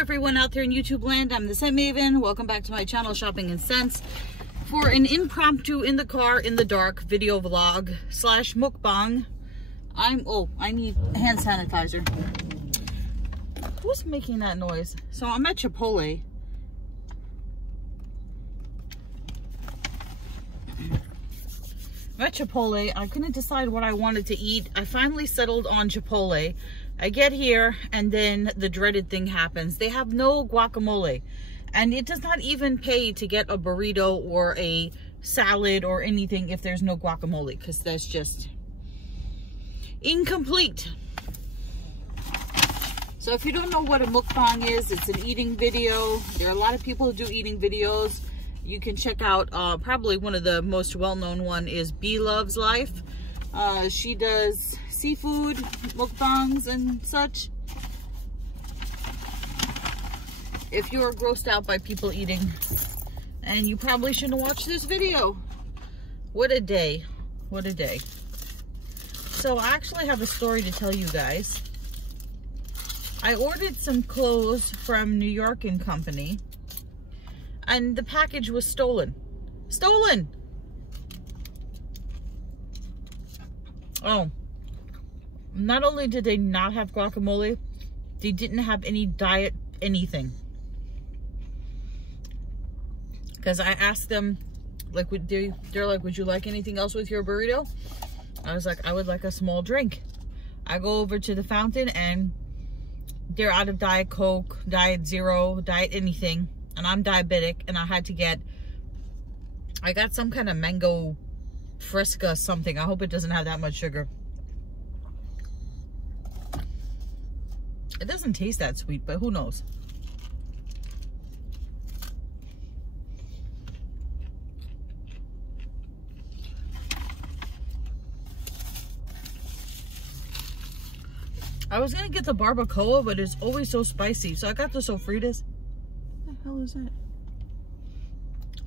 everyone out there in YouTube land. I'm the Scent Maven. Welcome back to my channel, Shopping in Scents, for an impromptu in the car in the dark video vlog slash mukbang. I need hand sanitizer. Who's making that noise? So I'm at Chipotle. I couldn't decide what I wanted to eat. I finally settled on Chipotle. I get here and then the dreaded thing happens. They have no guacamole, and it does not even pay to get a burrito or a salad or anything if there's no guacamole, because that's just incomplete. So if you don't know what a mukbang is, it's an eating video. There are a lot of people who do eating videos. You can check out probably one of the most well-known one is B Loves Life. She does seafood mukbangs and such. If you're grossed out by people eating, and you probably shouldn't watch this video. What a day. What a day. So I actually have a story to tell you guys. I ordered some clothes from New York & Company, and the package was stolen. Stolen! Oh, not only did they not have guacamole, they didn't have any diet anything. Because I asked them, like, they're like, would you like anything else with your burrito? I was like, I would like a small drink. I go over to the fountain and they're out of Diet Coke, Diet Zero, Diet anything. And I'm diabetic, and I got some kind of mango fresca something. I hope it doesn't have that much sugar. It doesn't taste that sweet, but who knows? I was gonna get the barbacoa, but it's always so spicy. So I got the sofritas. What the hell is that?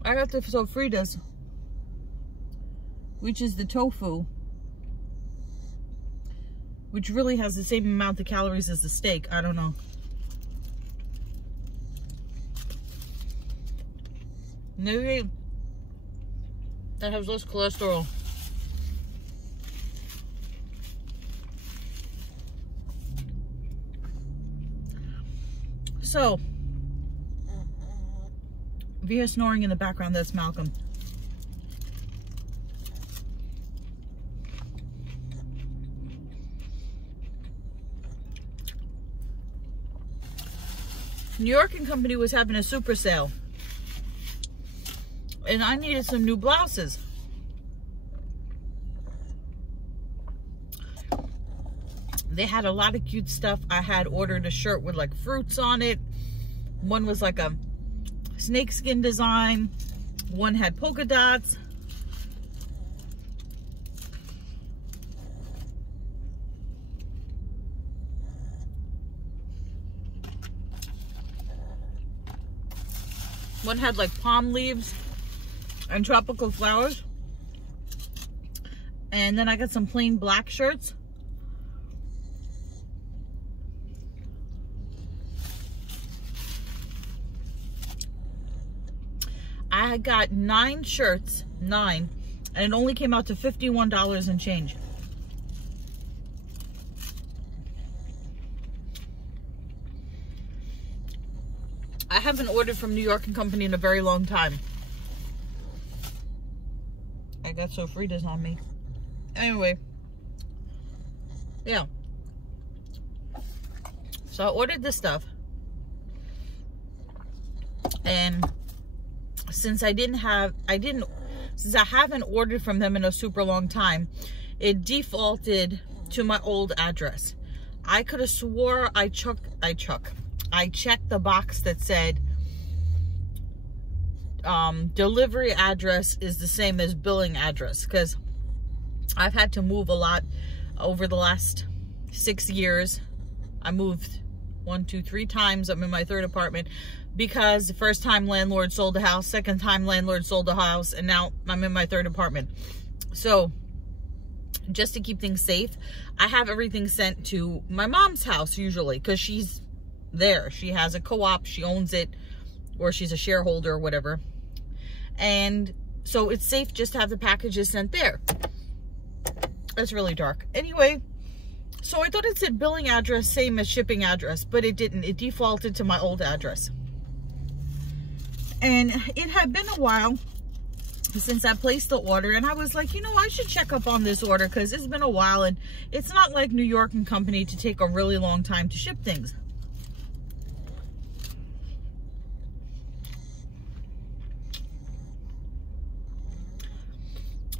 I got the sofritas, which is the tofu, which really has the same amount of calories as the steak. I don't know. Maybe that has less cholesterol. So, if you hear snoring in the background, that's Malcolm. New York & Company was having a super sale, and I needed some new blouses. They had a lot of cute stuff. I had ordered a shirt with like fruits on it. One was like a snakeskin design. One had polka dots. One had like palm leaves and tropical flowers. And then I got some plain black shirts. I got 9 shirts, and it only came out to $51 and change. I haven't ordered from New York & Company in a very long time. I got sofritas on me. Anyway, yeah. So I ordered this stuff, and since I haven't ordered from them in a super long time, it defaulted to my old address. I could have swore I checked the box that said delivery address is the same as billing address, because I've had to move a lot over the last 6 years. I moved 1, 2, 3 times. I'm in my 3rd apartment. Because the first time landlord sold the house, second time landlord sold the house, and now I'm in my 3rd apartment. So just to keep things safe, I have everything sent to my mom's house usually, because she's there. She has a co-op, she owns it, or she's a shareholder or whatever. And so it's safe just to have the packages sent there. It's really dark. Anyway, so I thought it said billing address, same as shipping address, but it didn't. It defaulted to my old address. And it had been a while since I placed the order, and I was like, you know, I should check up on this order because it's been a while, and it's not like New York and Company to take a really long time to ship things.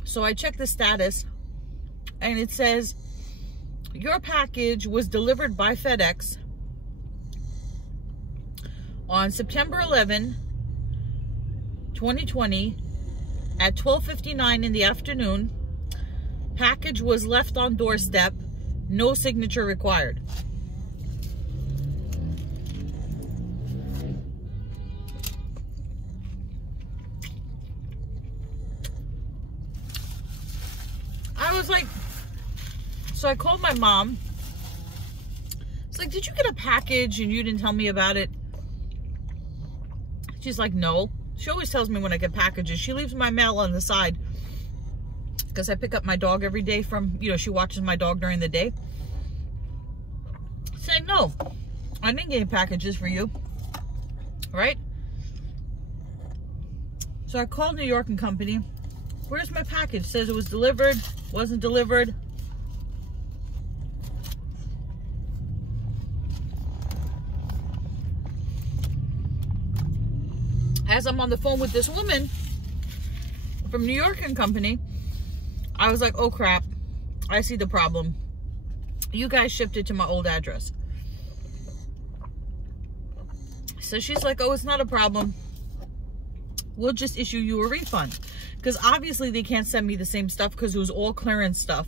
So I checked the status, and it says your package was delivered by FedEx on September 11, 2020 at 12:59 in the afternoon. Package was left on doorstep. No signature required. I was like, so I called my mom. It's like, did you get a package and you didn't tell me about it? She's like, no. She always tells me when I get packages. She leaves my mail on the side because I pick up my dog every day from, you know, she watches my dog during the day. Saying, no, I didn't get any packages for you. Right? So I called New York and Company. Where's my package? Says it was delivered, wasn't delivered. As I'm on the phone with this woman from New York and Company, I was like, oh crap, I see the problem. You guys shipped it to my old address. So she's like, oh, it's not a problem. We'll just issue you a refund. Because obviously they can't send me the same stuff because it was all clearance stuff.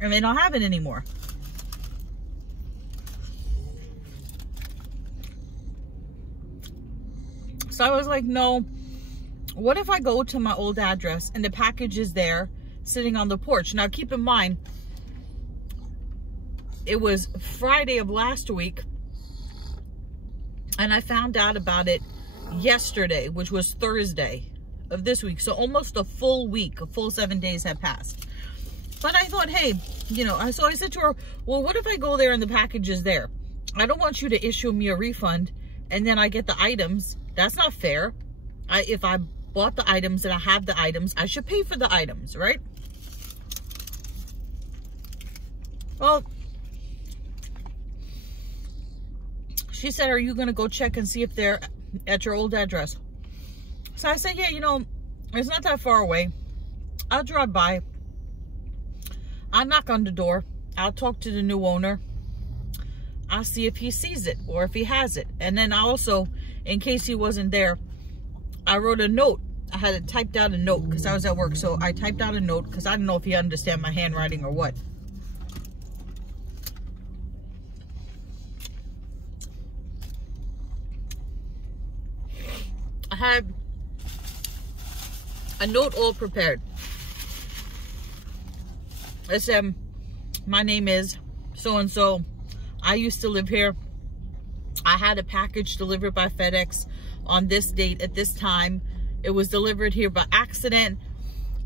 And they don't have it anymore. So I was like, no, what if I go to my old address and the package is there sitting on the porch? Now keep in mind, it was Friday of last week and I found out about it yesterday, which was Thursday of this week. So almost a full week, a full 7 days had passed. But I thought, hey, you know, so I said to her, well, what if I go there and the package is there? I don't want you to issue me a refund and then I get the items. That's not fair. If I bought the items and I have the items, I should pay for the items, right? Well, she said, are you going to go check and see if they're at your old address? So I said, yeah, you know, it's not that far away. I'll drive by. I'll knock on the door. I'll talk to the new owner. I'll see if he sees it or if he has it. And then I also, in case he wasn't there, I wrote a note. I had typed out a note because I was at work. So I typed out a note because I didn't know if he understand my handwriting or what. I had a note all prepared. It said, my name is so-and-so. I used to live here. I had a package delivered by FedEx on this date at this time. It was delivered here by accident.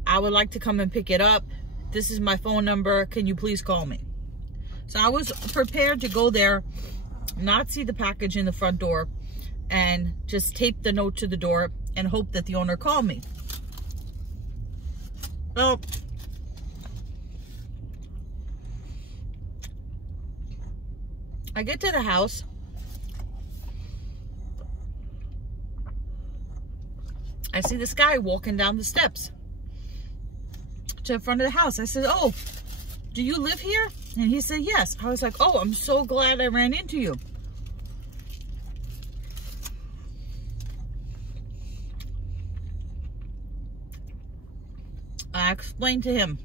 I would like to come and pick it up. This is my phone number. Can you please call me? So I was prepared to go there, not see the package in the front door, and just tape the note to the door and hope that the owner called me. Well, I get to the house. I see this guy walking down the steps to the front of the house. I said, oh, do you live here? And he said, yes. I was like, oh, I'm so glad I ran into you. I explained to him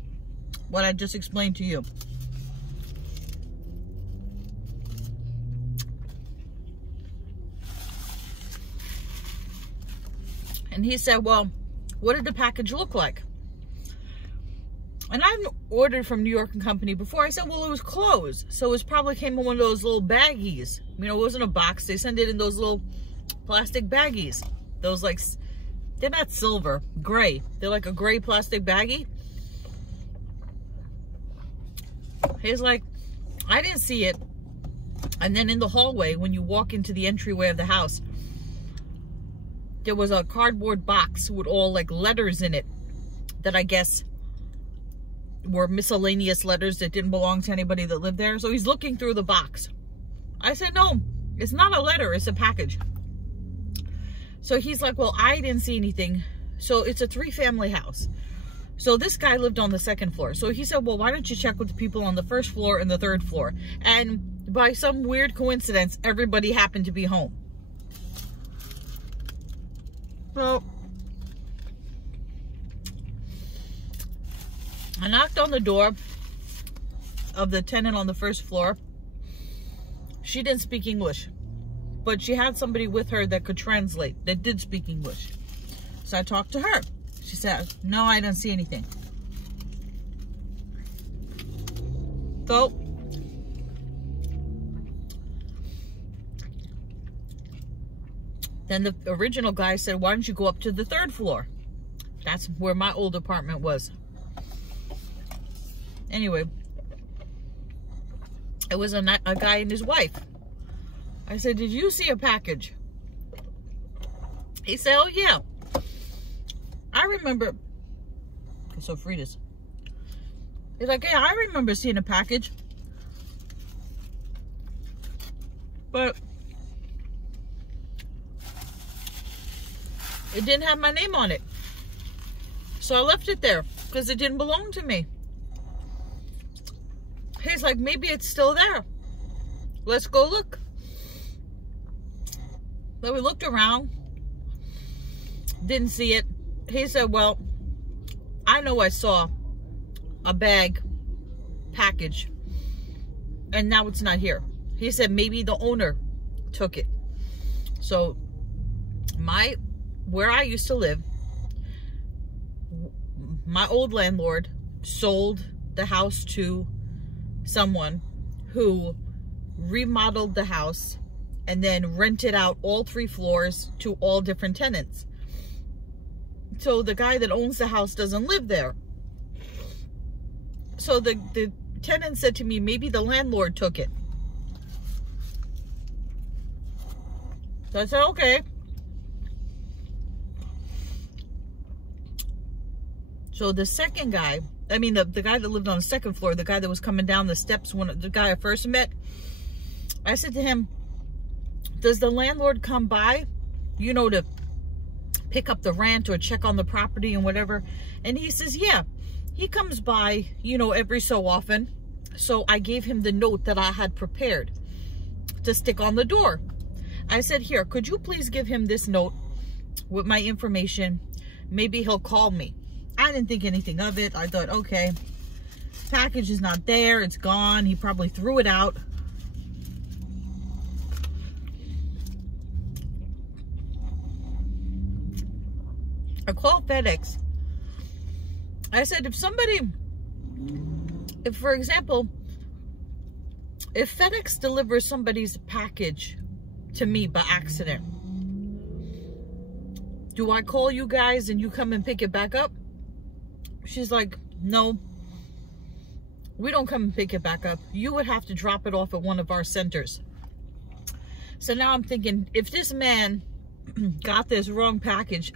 what I just explained to you. And he said, well, what did the package look like? And I've ordered from New York and Company before. I said, well, it was closed. So it probably came in one of those little baggies. You know, it wasn't a box. They send it in those little plastic baggies. Those like, they're not silver, gray. They're like a gray plastic baggie. He's like, I didn't see it. And then in the hallway, when you walk into the entryway of the house, there was a cardboard box with all like letters in it that I guess were miscellaneous letters that didn't belong to anybody that lived there. So he's looking through the box. I said, no, it's not a letter, it's a package. So he's like, well, I didn't see anything. So it's a 3-family house. So this guy lived on the 2nd floor. So he said, well, why don't you check with the people on the 1st floor and the 3rd floor? And by some weird coincidence, everybody happened to be home. So I knocked on the door of the tenant on the 1st floor. She didn't speak English, but she had somebody with her that could translate, that did speak English. So I talked to her. She said, no, I didn't see anything. So then the original guy said, why don't you go up to the 3rd floor? That's where my old apartment was. Anyway, it was a guy and his wife. I said, did you see a package? He said, oh yeah. I remember. So Frida's. He's like, yeah, I remember seeing a package. But it didn't have my name on it. So I left it there because it didn't belong to me. He's like, maybe it's still there. Let's go look. So we looked around. Didn't see it. He said, well, I know I saw a bag package and now it's not here. He said maybe the owner took it. So where I used to live, my old landlord sold the house to someone who remodeled the house and then rented out all 3 floors to all different tenants. So the guy that owns the house doesn't live there. So the tenant said to me, maybe the landlord took it. So I said, okay. So the second guy, I mean, the guy that lived on the 2nd floor, the guy that was coming down the steps, the guy I first met, I said to him, does the landlord come by, you know, to pick up the rent or check on the property and whatever? And he says, yeah, he comes by, you know, every so often. So I gave him the note that I had prepared to stick on the door. I said, here, could you please give him this note with my information? Maybe he'll call me. I didn't think anything of it. I thought, okay, package is not there. It's gone. He probably threw it out. I called FedEx. I said, if for example, if FedEx delivers somebody's package to me by accident, do I call you guys and you come and pick it back up? She's like, no, we don't come and pick it back up. You would have to drop it off at one of our centers. So now I'm thinking, if this man got this wrong package,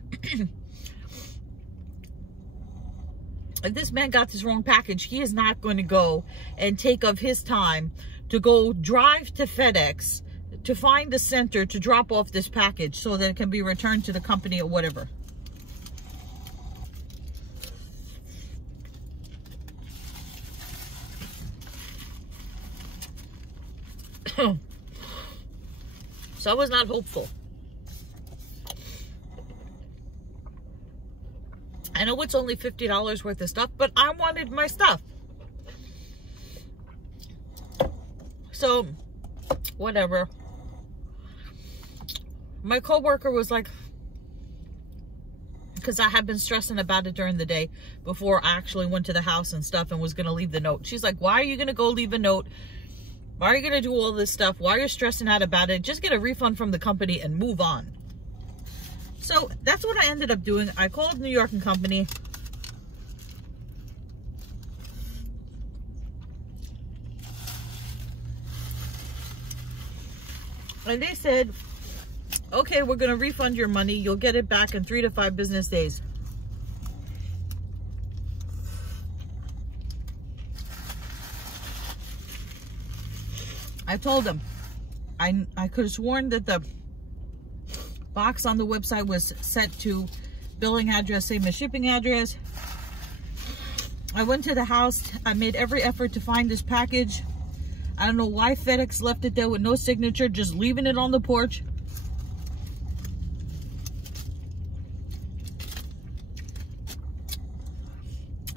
if this man got this wrong package, he is not going to go and take of his time to go drive to FedEx to find the center to drop off this package so that it can be returned to the company or whatever. So I was not hopeful. I know it's only $50 worth of stuff, but I wanted my stuff. So, whatever. My coworker was like, because I had been stressing about it during the day before I actually went to the house and stuff and was going to leave the note. She's like, why are you going to go leave a note? Why are you going to do all this stuff? Why are you stressing out about it? Just get a refund from the company and move on. So that's what I ended up doing. I called New York & Company. And they said, okay, we're going to refund your money. You'll get it back in 3 to 5 business days. I told them, I could have sworn that the box on the website was set to billing address, same as shipping address. I went to the house. I made every effort to find this package. I don't know why FedEx left it there with no signature, just leaving it on the porch.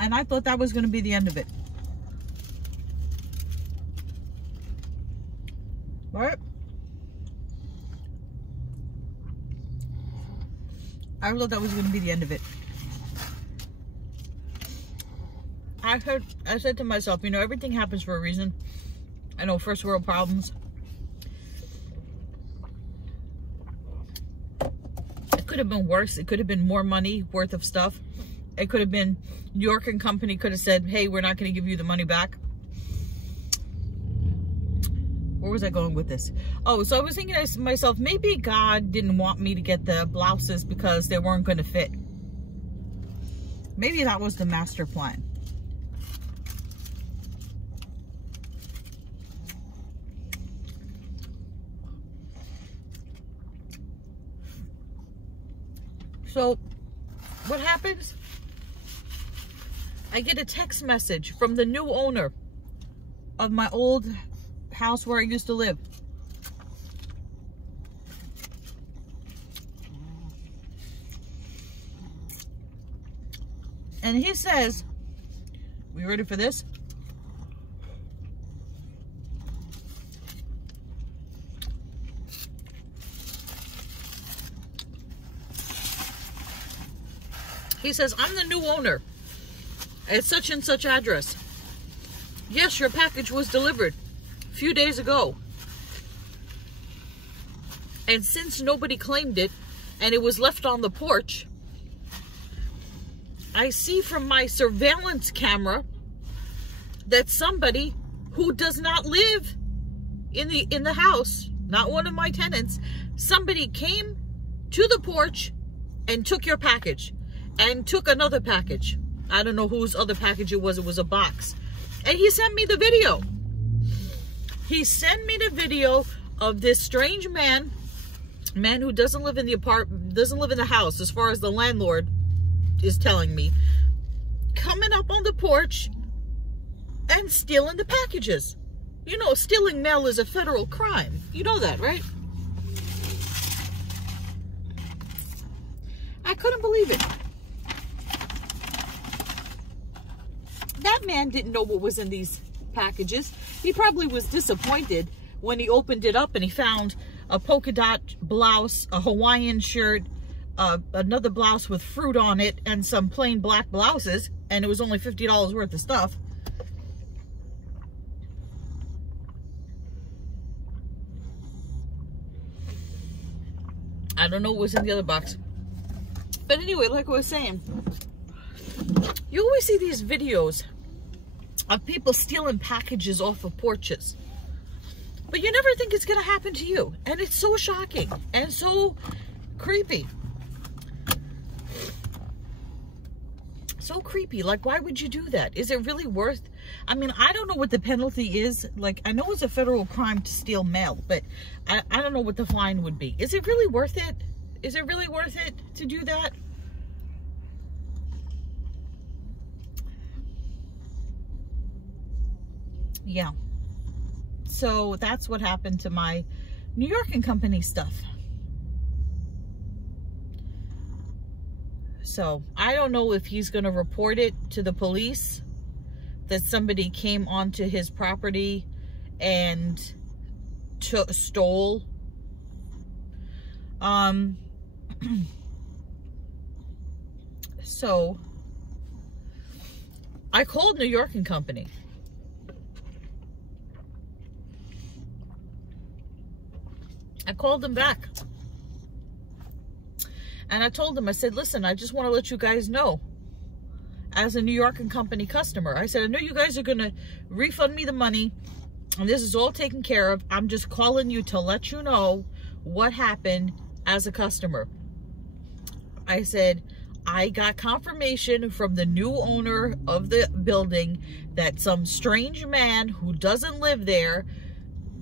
And I thought that was going to be the end of it. Right? I thought that was going to be the end of it. I said to myself, you know, everything happens for a reason. I know, first world problems. It could have been worse. It could have been more money worth of stuff. It could have been New York & Company could have said, hey, we're not going to give you the money back. Where was I going with this? Oh, so I was thinking to myself, maybe God didn't want me to get the blouses because they weren't going to fit. Maybe that was the master plan. So what happens? I get a text message from the new owner of my old house where I used to live. And he says, we ready for this? He says, I'm the new owner at such and such address. Yes, your package was delivered a few days ago. And since nobody claimed it and it was left on the porch, I see from my surveillance camera that somebody who does not live in the house, not one of my tenants, somebody came to the porch and took your package and took another package. I don't know whose other package it was. It was a box. And he sent me the video. He sent me the video of this strange man who doesn't live in the apartment, doesn't live in the house, as far as the landlord is telling me, coming up on the porch and stealing the packages. You know, stealing mail is a federal crime. You know that, right? I couldn't believe it. That man didn't know what was in these packages. He probably was disappointed when he opened it up and he found a polka dot blouse, a Hawaiian shirt, another blouse with fruit on it, and some plain black blouses, and it was only $50 worth of stuff. I don't know what was in the other box. But anyway, like I was saying, you always see these videos of people stealing packages off of porches. But you never think it's going to happen to you. And it's so shocking and so creepy. So creepy. Like, why would you do that? Is it really worth... I mean, I don't know what the penalty is. Like, I know it's a federal crime to steal mail, but I don't know what the fine would be. Is it really worth it? Is it really worth it to do that? Yeah. So that's what happened to my New York & Company stuff. So I don't know if he's going to report it to the police that somebody came onto his property and stole. So I called New York and Company. I called them back. And I told them, I said, listen, I just want to let you guys know, as a New York and Company customer, I said, I know you guys are going to refund me the money, and this is all taken care of. I'm just calling you to let you know what happened as a customer. I said, I got confirmation from the new owner of the building that some strange man who doesn't live there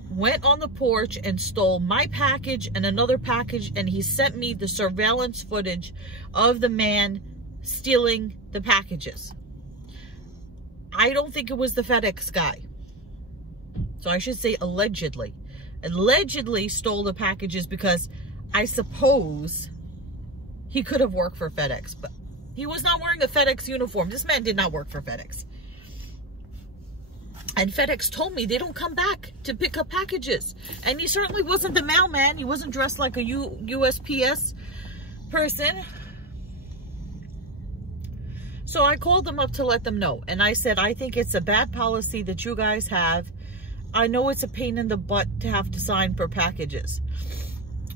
went on the porch and stole my package and another package, and he sent me the surveillance footage of the man stealing the packages. I don't think it was the FedEx guy. So I should say allegedly. Allegedly stole the packages, because I suppose he could have worked for FedEx, but he was not wearing a FedEx uniform. This man did not work for FedEx. And FedEx told me they don't come back to pick up packages. And he certainly wasn't the mailman. He wasn't dressed like a USPS person. So I called them up to let them know. And I said, I think it's a bad policy that you guys have. I know it's a pain in the butt to have to sign for packages.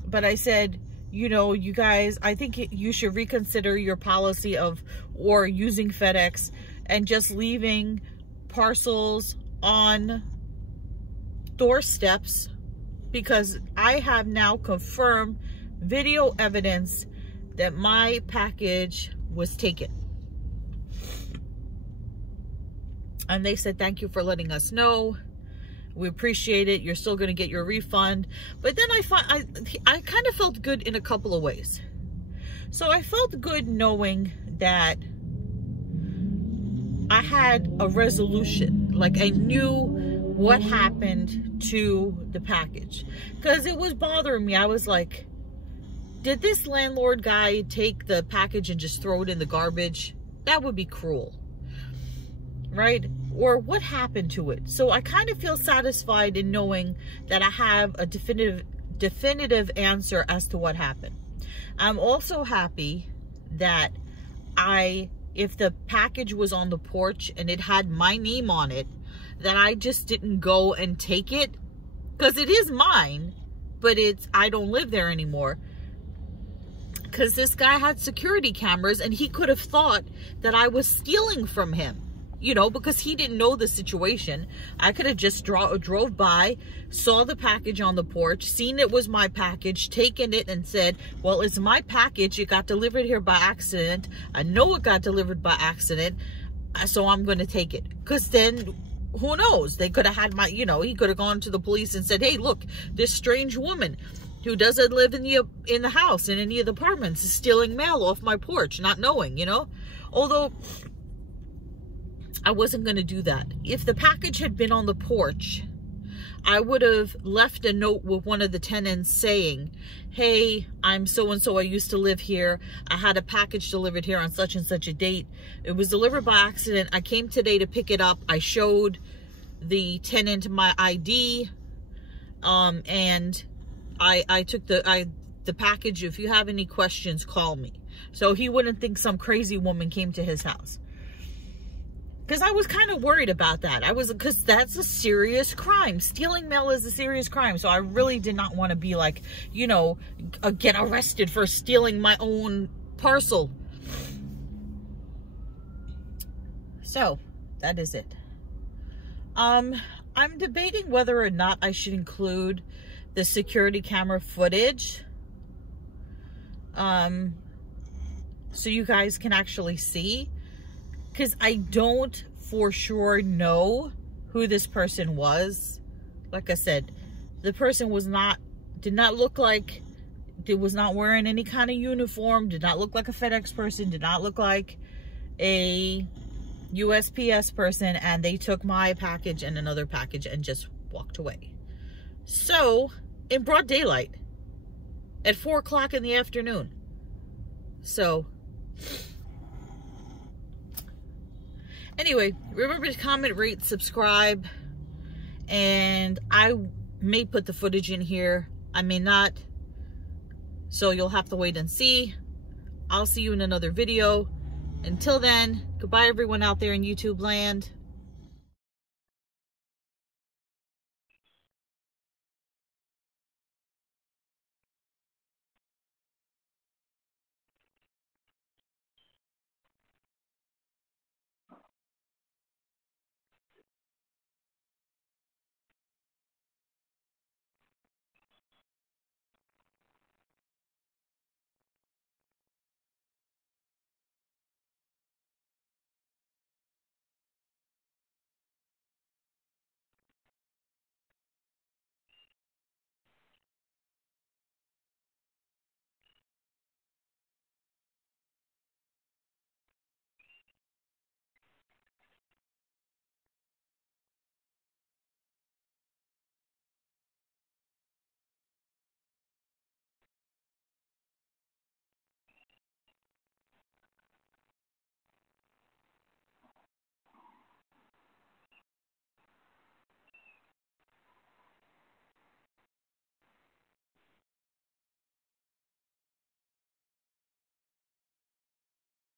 But I said, you know, you guys, I think you should reconsider your policy of, or using FedEx and just leaving parcels on doorsteps, because I have now confirmed video evidence that my package was taken. And they said, thank you for letting us know. We appreciate it. You're still going to get your refund. But then I kind of felt good in a couple of ways. So I felt good knowing that I had a resolution. Like, I knew what happened to the package, because it was bothering me. I was like, did this landlord guy take the package and just throw it in the garbage? That would be cruel, right? Or what happened to it? So I kind of feel satisfied in knowing that I have a definitive answer as to what happened. I'm also happy that if the package was on the porch and it had my name on it, that I just didn't go and take it, because it is mine, but I don't live there anymore. Because this guy had security cameras, and he could have thought that I was stealing from him, you know, because he didn't know the situation. I could have just drove by, saw the package on the porch, seen it was my package, taken it and said, well, it's my package. It got delivered here by accident. I know it got delivered by accident, so I'm going to take it. Because then, who knows? They could have had my, you know, he could have gone to the police and said, hey, look, this strange woman who doesn't live in the house, in any of the apartments, is stealing mail off my porch, not knowing, you know? Although I wasn't going to do that. If the package had been on the porch, I would have left a note with one of the tenants saying, hey, I'm so-and-so, I used to live here. I had a package delivered here on such and such a date. It was delivered by accident. I came today to pick it up. I showed the tenant my ID, and I took the package. If you have any questions, call me. So he wouldn't think some crazy woman came to his house. Because I was kind of worried about that. Because that's a serious crime. Stealing mail is a serious crime. So I really did not want to be like, you know, get arrested for stealing my own parcel. So that is it. I'm debating whether or not I should include the security camera footage, so you guys can actually see, because I don't for sure know who this person was. Like I said, the person did not look like, was not wearing any kind of uniform, did not look like a FedEx person, did not look like a USPS person, and they took my package and another package and just walked away. So, in broad daylight, at 4 o'clock in the afternoon. So, anyway, remember to comment, rate, subscribe, and I may put the footage in here. I may not, so you'll have to wait and see. I'll see you in another video. Until then, goodbye everyone out there in YouTube land.